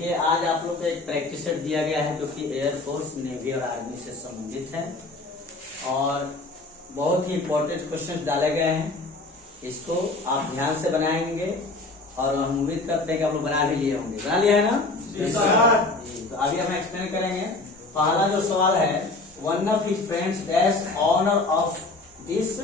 देखिए आज आप लोग को एक प्रैक्टिस सेट दिया गया है जो कि एयरफोर्स, नेवी और आर्मी से संबंधित है और बहुत ही इंपॉर्टेंट क्वेश्चन डाले गए हैं। इसको आप ध्यान से बनाएंगे और हम उम्मीद करते हैं कि आप लोग बना भी लिए होंगे। बना लिया है ना? जी सर। तो अभी हम एक्सप्लेन करेंगे। पहला जो सवाल है, one of his friends dash honour of this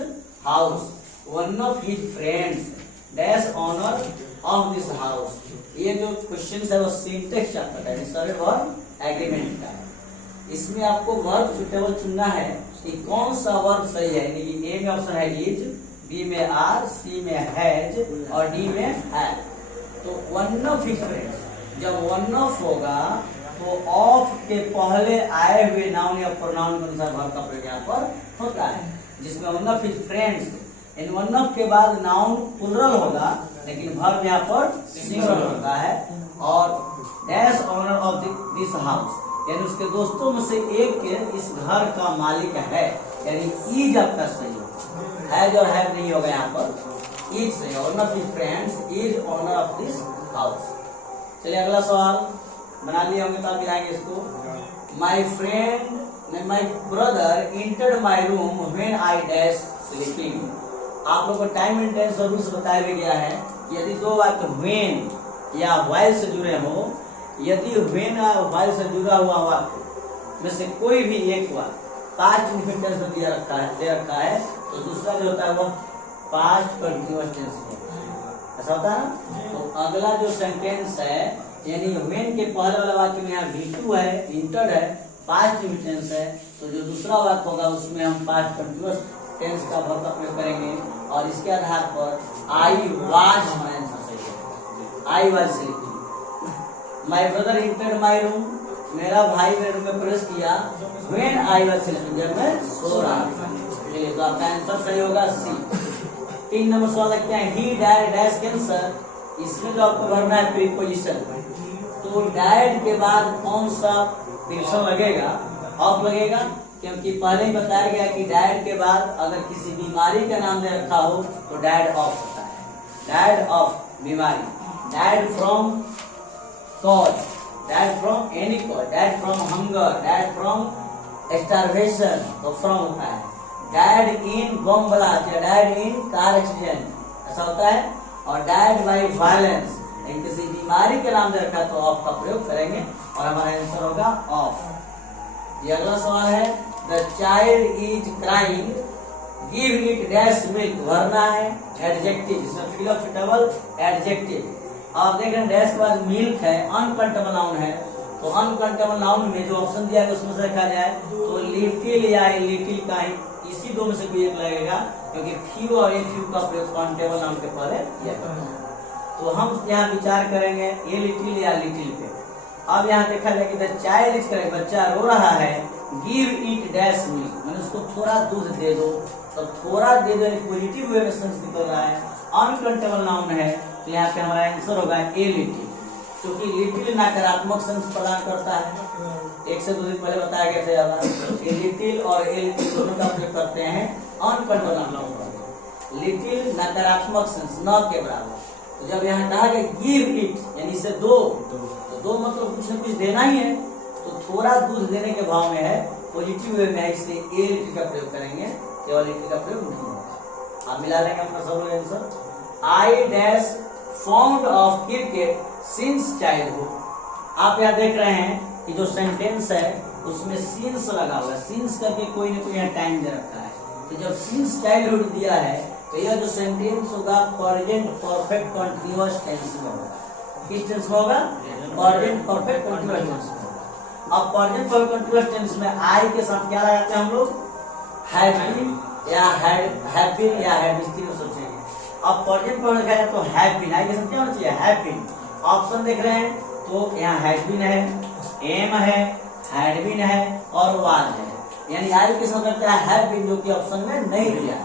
house. One of his friends dash honour of this house. ये जो क्वेश्चन है वो सिंटेक्स चैप्टर का है, वर्ब एग्रीमेंट का है। इसमें आपको वर्ब सुटेबल चुनना है कि कौन सा वर्ब सही है। यानी ए में ऑप्शन है इज, बी में आर, सी में हैज और डी में हैव। तो वन ऑफ हिज फ्रेंड्स, जब वन ऑफ होगा तो ऑफ के पहले आए हुए नाउन या प्रोनाउन के अनुसार वर्ब का प्रयोग यहाँ पर होता है, जिसमें one of his friends. In one of के बाद नाउन प्लुरल होगा लेकिन वर्ब यहाँ पर सिंगुलर होता है। और dash honour of this house, यानी उसके दोस्तों में से एक के इस घर का मालिक है, यानी ईज आपका सही होगा, हैज और हैव नहीं होगा यहाँ पर, ईज सही होगा। One of his friends is honour of this house. चलिए अगला सवाल बना लिए होंगे तो आप मिलाएंगे इसको। My friend, my brother entered my room when I dash sleeping. आप लोगों को टाइम एंड टेंस और रूल्स बताया भी गया है। यदि दो वाक्य व्हेन या व्हाइल से जुड़े हो, यदि व्हेन या व्हाइल से जुड़ा हुआ वाक्य में से कोई भी एक वाक्य पास्ट इंडिफिनिट टेंस में दे रखा है तो दूसरा जो होता है वो पास्ट कंटीन्यूअस टेंस में। ऐसा होता है ना? तो अगला जो सेंटेंस है, यानी व्हेन के पहले वाला वाक्य में यहाँ V2 है, इंटर्ड है, पास्ट इंडिफिनिट टेंस है, तो जो दूसरा वाक्य होगा उसमें हम पास्ट कंटीन्यूअस टेंस का वर्ब का प्रयोग करेंगे और इसके आधार पर आई वाज हमारा आंसर सही है। I was sleeping. My brother entered my room, मेरा भाई मेरे रूम में प्रवेश किया। व्हेन आई वाज स्लीपिंग, जब मैं सो रहा था। चलिए तो आपका आंसर सही होगा सी। 3 नंबर सवाल लगते हैं, ही डायड डैश कैंसर। इसमें जो आपको भरना है प्रीपोजिशन, तो डायड के बाद कौन सा प्रीपोजिशन लगेगा? ऑफ लगेगा, क्योंकि पहले ही बताया गया कि डायड के बाद अगर किसी बीमारी का नाम दे रखा हो तो डायड ऑफ होता है। डायड ऑफ बीमारी, died from cause, died from any cause, died from hunger, died from starvation, तो फ्रॉम होता है। डायड इन बम ब्लास्ट या डायड इन कार एक्सीडेंट, ऐसा होता है। और डायड बाई वायलेंस, किसी बीमारी के नाम दे रखा तो ऑफ का प्रयोग करेंगे और हमारा आंसर होगा ऑफ। ये अगला सवाल है, the child is crying, give it dash milk. भरना है एडजेक्टिव, इसमें फिल ऑफ सुटेबल एडजेक्टिव। आप देख रहे हैं डैश के बाद मिल्क है, अनकाउंटेबल नाउन है, तो अनकाउंटेबल नाउन में जो ऑप्शन दिया है उसमें से रखा जाए तो लिटिल या लिटिल का ही इसी दो में से कोई एक लगेगा, क्योंकि फ्यू और ए फ्यू का प्रयोग काउंटेबल नाउन के पहले किया जाता है। तो हम यहाँ विचार करेंगे ए लिटिल या लिटिल पे। अब यहाँ देखा जाए कि द चाइल्ड इज करेक्ट, बच्चा रो रहा है, गिव इट डैश मिल्क, मैंने उसको थोड़ा दूध दे दो, तो थोड़ा दे दो पॉजिटिव वे में सेंस निकल रहा है, अनकाउंटेबल नाउन है, तो यहाँ पे हमारा आंसर होगा ए लिटिल, क्योंकि लिटिल नकारात्मक सेंस प्रदान करता है। एक से 2 दिन पहले बताया गया था ज्यादा, लिटिल और ए लिटिल दोनों का प्रयोग करते हैं अनकाउंटेबल नाउन। लिटिल नकारात्मक सेंस, न के बराबर। तो जब यहाँ कहा गया गिव इट, यानी इसे दो, तो दो मतलब कुछ न कुछ देना ही है, तो थोड़ा दूध देने के भाव में है, पॉजिटिव वे में है, इसलिए ए लिटिल का प्रयोग करेंगे, केवल लिटिल का प्रयोग नहीं होगा। आप मिला लेंगे अपना सब लोग answer. I dash found of cricket since childhood. आप यहाँ देख रहे हैं कि जो सेंटेंस है उसमें सिंस लगा हुआ है, सिंस करके कोई ना कोई यहाँ टाइम दे रखा है, तो जब सिंस चाइल्डहुड दिया है तो यह जो सेंटेंस होगा प्रेजेंट परफेक्ट कंटीन्यूअस टेंस में होगा। किस टेंस में होगा? प्रेजेंट परफेक्ट कंटीन्यूअस टेंस में होगा। अब प्रेजेंट परफेक्ट कंटीन्यूअस टेंस में आई के साथ क्या लगाते हैं हम लोग? हैव बीन या हैव बीन या हैव बीन, तीनों सोचेंगे। अब प्रेजेंट परफेक्ट लिखा जाए तो हैव बीन, आई के साथ क्या होना चाहिए? Have been. ऑप्शन देख रहे हैं तो यहाँ हैव बीन है, एम है, हैड बीन है और वाज है, यानी आई के साथ लगता है हैव बीन, जो कि ऑप्शन में नहीं दिया।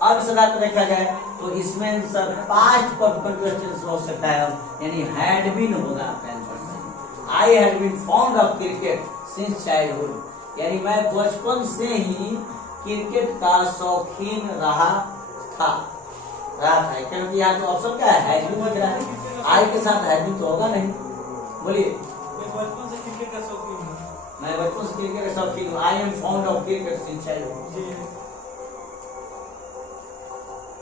अब इस आधार पर देखा जाए तो इसमें sir past perfect continuous tense हो सकता है, यानी हैड बीन होगा आपका answer. I had been found of cricket since childhood, यानी मैं बचपन से ही क्रिकेट का शौकीन रहा था, क्योंकि यहाँ तो ऑप्शन क्या है? हैड बीन दिख रहा है, आई के साथ हैड बीन तो होगा नहीं, बोलिए। मैं बचपन से क्रिकेट का शौकीन हूँ। मैं बचपन से क्रिकेट का शौकीन हूँ। I am fond of cricket since childhood. जी।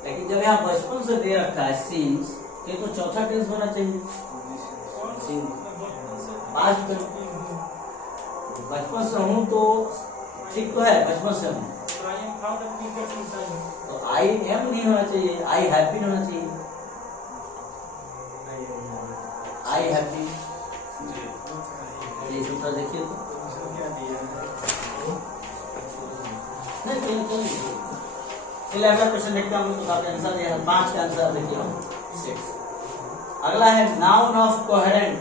लेकिन जब यहाँ बचपन से दे रखा है सिंस, तो ये तो चौथा टेंस होना चाहिए। Past tense. बचपन से हूँ तो ठीक तो है, बचपन से हूँ तो आई एम नहीं होना चाहिए, आई हैव बीन होना चाहिए। I have been. ये सूत्र देखिए तो नहीं, चलिए अगला क्वेश्चन देखते हैं। हम लोग आपका आंसर दिया 5 का आंसर देखिए 6। अगला है noun of coherent.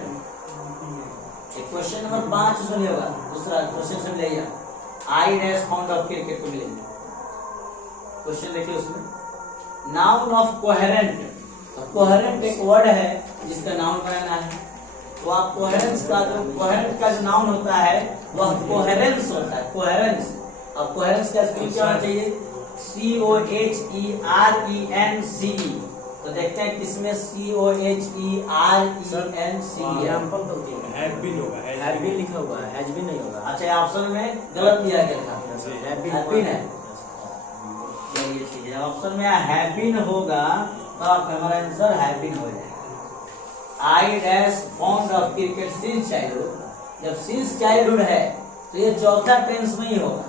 Question number 5 सुनिएगा, दूसरा क्वेश्चन सुन लीजिए। I dash found of cricket को मिलेंगे। क्वेश्चन देखिए उसमें नाउन ऑफ कोहेरेंट। तो कोहेरेंट एक वर्ड है जिसका नाउन बनाना है। तो आप कोहेरेंस का जो नाउन होता है वह कोहेरेंस होता है, कोहेरेंस। अब कोहेरेंस का स्पेलिंग क्या होना चाहिए? COHERENCE। तो देखते हैं किसमें COHERENCE है। हैव बीन होगा, हैव बीन लिखा हुआ है, हैज बीन नहीं होगा। अच्छा, ऑप्शन में गलत दिया गया था, हैव बीन है। चलिए ठीक है, ऑप्शन में हैव बीन होगा तो हमारा आंसर हैव बीन हो जाएगा। I dash found of cricket since childhood. जब सिंस चाइल्डहुड है तो ये चौथा टेंस में ही होगा।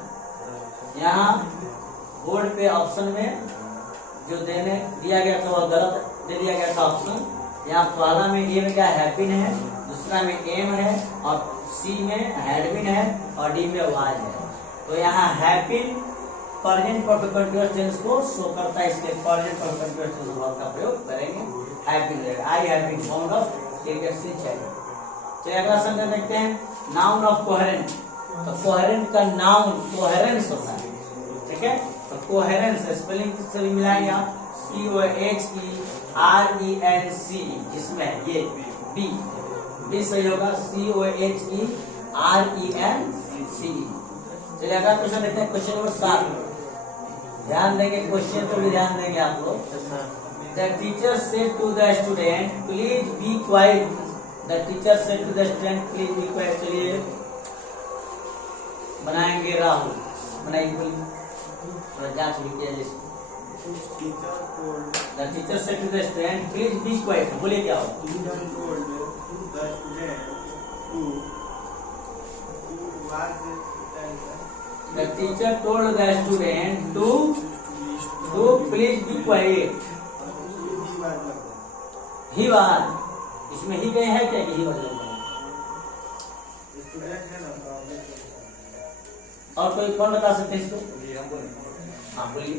यहाँ बोर्ड पे ऑप्शन में जो दिया गया था वह गलत दे दिया गया था ऑप्शन। यहाँ पहला में ए में क्या हैव बीन है, दूसरा में एम है और सी में हैड बीन है और डी में वाज है। तो यहाँ have been present perfect continuous tense को शो करता है, इसलिए present perfect continuous tense verb का प्रयोग करेंगे। हैव बीन रहेगा। I have been found of cricket since childhood. चलिए अगला सेंटेंस देखते हैं। Noun of coherent. तो कोहेरेंट का नाउन कोहेरेंस होता है, ठीक है। तो कोहेरेंस स्पेलिंग से भी मिलाएंगे आप, COHERENCE। इसमें ये बी सही होगा, COHERENCE। चलिए अगला क्वेश्चन देखते हैं। Question number 7। ध्यान देंगे, क्वेश्चन पर भी ध्यान देंगे आप लोग। The teacher said to the student, please be quiet. The teacher said to the student, please be quiet. चलिए बनाएंगे राहुल, बनाइए, बोलिए, जांच भी किया जैसे। The teacher said to the student, please be quiet. बोलिए क्या हो? The teacher told the student to please be quiet. He was, इसमें ही गए है क्या कि ही वाज लग रहा है? और कोई कौन बता सकते हैं इसको? हाँ बोलिए।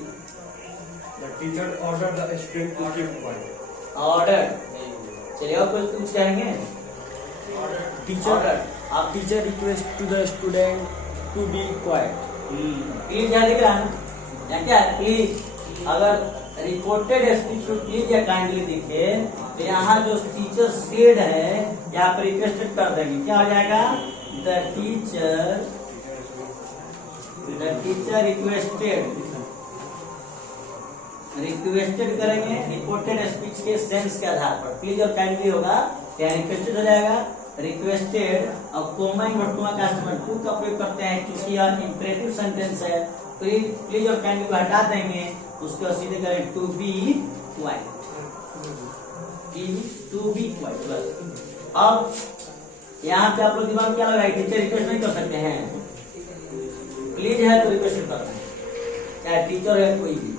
The teacher ordered the student to keep quiet. Order. चलिए और कोई कुछ कहेंगे? आप teacher request to the student to be quiet. Please यहाँ दिख रहा है ना, यहाँ क्या है? प्लीज। अगर रिपोर्टेड स्पीच में प्लीज या काइंडली दिखे तो यहाँ जो टीचर सेड है यहाँ पर रिक्वेस्टेड कर देंगे, क्या हो जाएगा? द टीचर रिक्वेस्टेड करेंगे रिपोर्टेड स्पीच के सेंस के आधार पर। प्लीज और काइंडली होगा, क्या रिक्वेस्टेड हो जाएगा? रिक्वेस्टेड। अब कोमा इन्वर्टोमा का स्टेटमेंट टू का प्रयोग करते हैं क्योंकि यह इंपरेटिव सेंटेंस है। प्लीज और काइंडली को हटा देंगे, उसको सीधे करें to be quiet. To be quiet बस। अब यहाँ पे आप लोग दिमाग क्या लगा? टीचर रिक्वेस्ट नहीं कर सकते हैं, प्लीज है तो रिक्वेस्ट करते हैं, चाहे टीचर है कोई भी।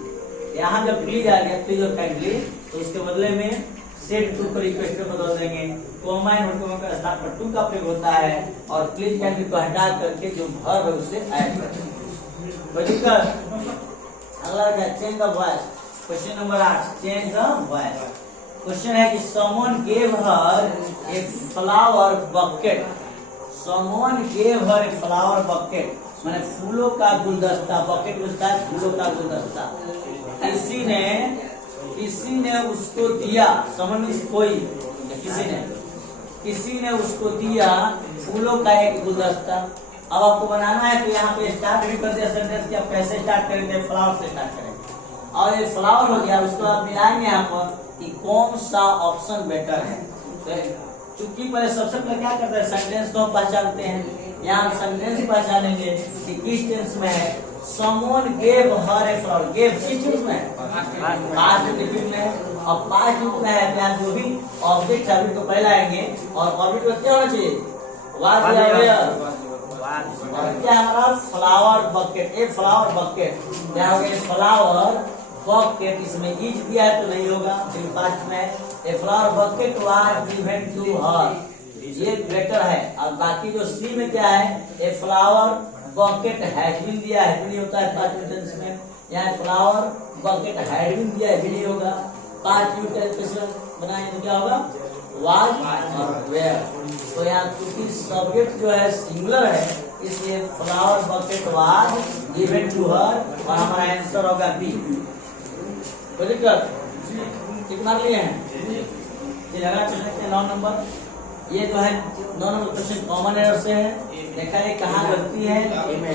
यहाँ जब प्लीज आ गया, प्लीज और काइंडली, तो उसके बदले में सेट टू को रिक्वेस्ट में बदल देंगे। कोमा इन्वर्टोमा का स्थान पर टू का प्रयोग होता है और प्लीज काइंडली को हटा करके जो वर्ब है उसे ऐड कर देंगे। अगला है change the voice. Question number 8, change the voice. Question है कि someone gave her a flower bucket. Someone gave her a flower bucket. माने फूलों का गुलदस्ता। बकेट होता है फूलों का गुलदस्ता। किसी ने उसको दिया। someone means कोई, किसी ने उसको दिया फूलों का एक गुलदस्ता। अब आपको बनाना है तो यहाँ पे स्टार्ट भी कर दिया सेंटेंस कि आप कैसे स्टार्ट करेंगे? फ्लावर से स्टार्ट करेंगे और ये फ्लावर हो गया। उसको आप मिलाएंगे यहाँ पर कि कौन सा ऑप्शन बेटर है। तो चूंकि पहले सबसे पहले क्या करते हैं, सेंटेंस को हम पहचानते हैं। यहाँ सेंटेंस पहचानेंगे कि किस टेंस में है। Someone gave her a flower, gave किस टेंस में है, पास्ट इंडिफिनिट में है। और पास्ट में है क्या, जो भी ऑब्जेक्ट है तो पहले आएंगे और ऑब्जेक्ट में क्या होना चाहिए, वाज या वेयर। और क्या हमारा फ्लावर बकेट, ए फ्लावर बकेट क्या हो गया, फ्लावर बकेट, इसमें इज दिया है तो नहीं होगा, फिर पास्ट में a flower bucket was given to her, ये बेटर है। और बाकी जो सी में क्या है, a flower bucket has been दिया है, नहीं होता है पास्ट टेंस में। यहाँ फ्लावर बकेट हैड बीन दिया है, नहीं होगा। पास्ट टेंस बनाएंगे तो क्या होगा, वाज और वेयर। तो यहाँ क्योंकि सब्जेक्ट जो है सिंगुलर है, इसलिए flower bucket was given to her, और हमारा आंसर होगा बी। कितना लिए हैं, अगला क्वेश्चन 9 नंबर। ये जो है 9 नंबर क्वेश्चन कॉमन एरर से है। देखा है कहाँ गलती है,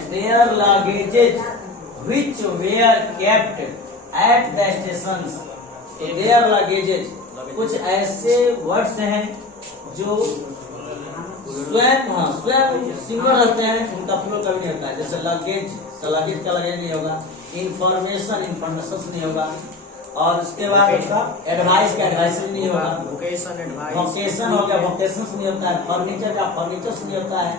there luggages which were kept at the stations. There luggages, कुछ ऐसे वर्ड्स हैं जो स्वयं सिंगुलर रहते हैं, उनका प्लूरल कभी नहीं होता है। जैसे लगेज, तो लगेज का लगेज नहीं होगा। इंफॉर्मेशन नहीं होगा। और उसके बाद उसका एडवाइस का एडवाइस नहीं होगा। वोकेशन हो गया, वोकेशन नहीं होता है। फर्नीचर का फर्नीचर नहीं होता है।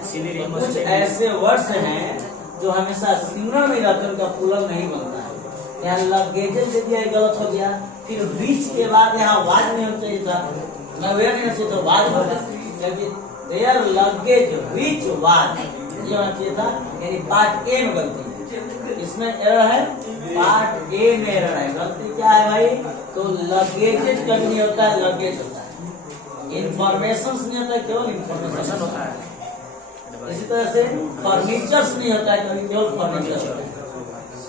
कुछ ऐसे वर्ड्स हैं जो हमेशा सिंगुलर में रहते हैं, उनका प्लूरल नहीं बनता है। यहाँ लगेजेस दे दिया, गलत हो गया। फिर बीच के बाद यहाँ वाज नहीं होना चाहिए था, नवेयर नहीं होना चाहिए, तो वाज हो गया। देयर लगेज व्हिच वाज, ये होना चाहिए था। यानी पार्ट ए में गलती है, इसमें एरर है, पार्ट ए में एरर है। गलती क्या है भाई, तो लगेजेज कभी नहीं होता है, लगेज होता है। इंफॉर्मेशन नहीं होता है, केवल इंफॉर्मेशन होता है। इसी तरह से फर्नीचर्स नहीं होता है, कभी केवल फर्नीचर होता है।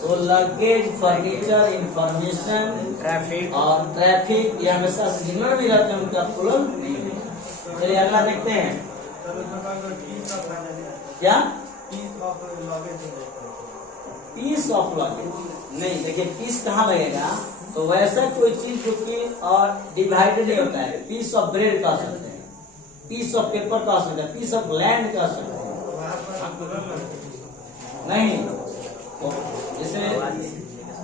तो लगेज, फर्नीचर, इंफॉर्मेशन, ट्रैफिक और ट्रैफिक ये हमेशा सिंगुलर भी रहते हैं, उनका प्लूरल नहीं है। चलिए अगला देखते हैं। क्या पीस ऑफ लगेज नहीं, देखिए पीस कहाँ लगेगा, तो वैसा कोई चीज जो कि और डिवाइडेड नहीं होता है। पीस ऑफ ब्रेड कह सकते हैं, पीस ऑफ पेपर कह सकते हैं, पीस ऑफ लैंड कह सकते हैं। नहीं, जैसे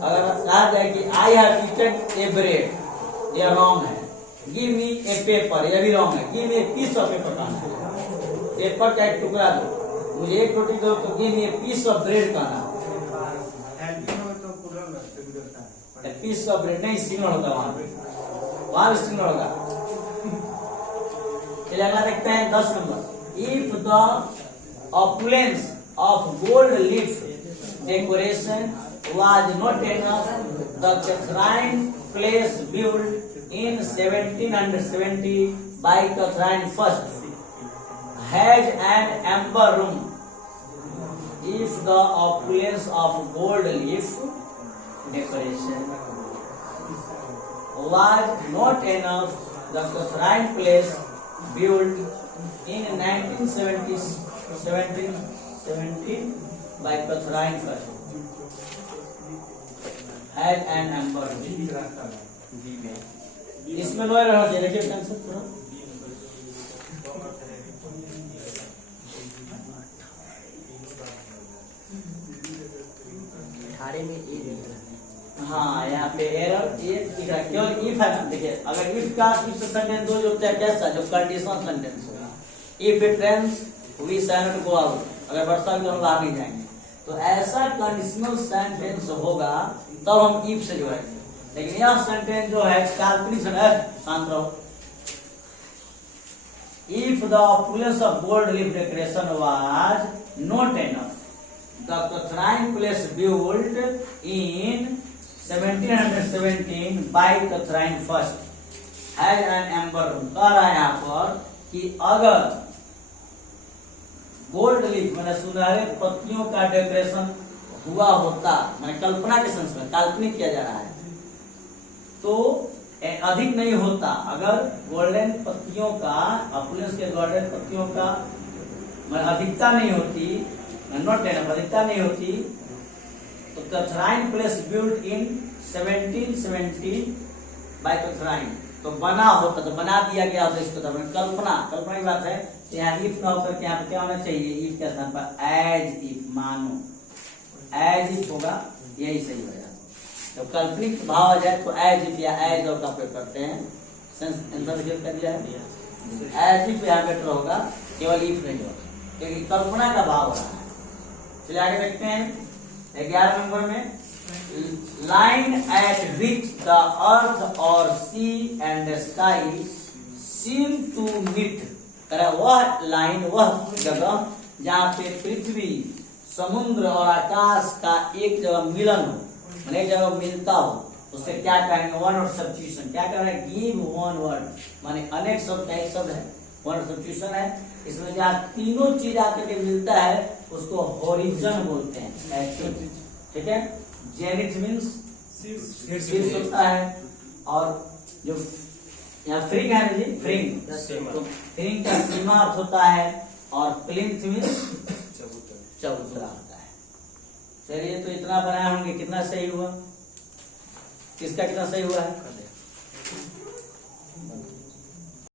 अगर कहा जाए कि I have eaten a bread, यह रॉन्ग है। गिव मी ए पेपर, यह भी रॉन्ग है। Give me a piece of paper कहना है, पेपर का एक टुकड़ा दो। मुझे एक रोटी दो तो give me a piece of bread कहना है। पीस ऑफ ब्रेड नहीं, सिंगल होगा, वहां सिंगल होगा। चलिए अगला देखते हैं 10 number. If the opulence of gold leaf decoration was not enough, the Catherine Place built in 1770 by Catherine first has an amber room. If the opulence of gold leaf decoration was not enough, the Catherine Place built in 1770 by Catherine first had an amber room. इसमें no error हो जाए, देखिए concept थोड़ा। हाँ यहाँ पे error ये दिख रहा है, केवल इफ है ना। देखिए अगर इफ का इफ सेंटेंस दो जो होता है कैसा, जो कंडीशनल सेंटेंस होगा। If it rains we shall not go out, अगर वर्षा हुई तो हम बाहर नहीं जाएंगे, तो ऐसा कंडीशनल सेंटेंस होगा तब हम इफ से जोड़ेंगे। लेकिन यह सेंटेंस जो है काल्पनिक सेंटेंस, शांत रहो। If the opulence of gold leaf decoration was not enough, the Catherine Place built in 1717 by Catherine first had an amber room। कह रहा है यहाँ पर कि अगर गोल्ड लीफ मैंने सुनहरे पत्तियों का डेकोरेशन हुआ होता, मैंने कल्पना के सेंस में काल्पनिक किया जा रहा है, तो अधिक नहीं होता। अगर गोल्डन पत्तियों का, ऑपुलेंस के गोल्डन पत्तियों का अधिकता नहीं होती, नॉट एनफ, अधिकता नहीं होती, तो Catherine palace built in 1770 by Catherine, तो बना होता तो बना दिया गया होता इसको, तो अपने कल्पना कल्पना की बात है। यहाँ इफ ना होकर के यहाँ पे क्या होना चाहिए, इफ के स्थान पर एज इफ, मानो एज इफ होगा, यही सही होगा। जब काल्पनिक भाव आ जाए तो एज इफ या एज ऑफ का प्रयोग करते हैं। आंसर कर दिया है, एज इफ यहाँ बेटर होगा, केवल इफ नहीं होगा क्योंकि कल्पना का भाव हो रहा है। चलिए आगे देखते हैं 11 नंबर में, line at which the earth और sea and sky seem to meet, वह लाइन वह जगह जहाँ पे पृथ्वी समुद्र और आकाश का एक जगह मिलन हो, माने एक जगह मिलता हो, उससे क्या कहेंगे, वन वर्ड सब्स्टिट्यूशन। क्या कर रहा है, गिव वन वर्ड, माने अनेक शब्द का एक शब्द है, वन वर्ड सब्स्टिट्यूशन है। इसमें जहाँ तीनों चीज आकर के मिलता है उसको होरिजन बोलते हैं, ठीक है। जेनिथ मीन्स शीर्ष होता है, और जो यहाँ फ्रिंग है जी, फ्रिंग तो फ्रिंग का सीमा अर्थ होता है, और प्लिंथ मीन्स चबूतरा होता है। चलिए तो इतना बनाए होंगे, कितना सही हुआ, किसका कितना सही हुआ है,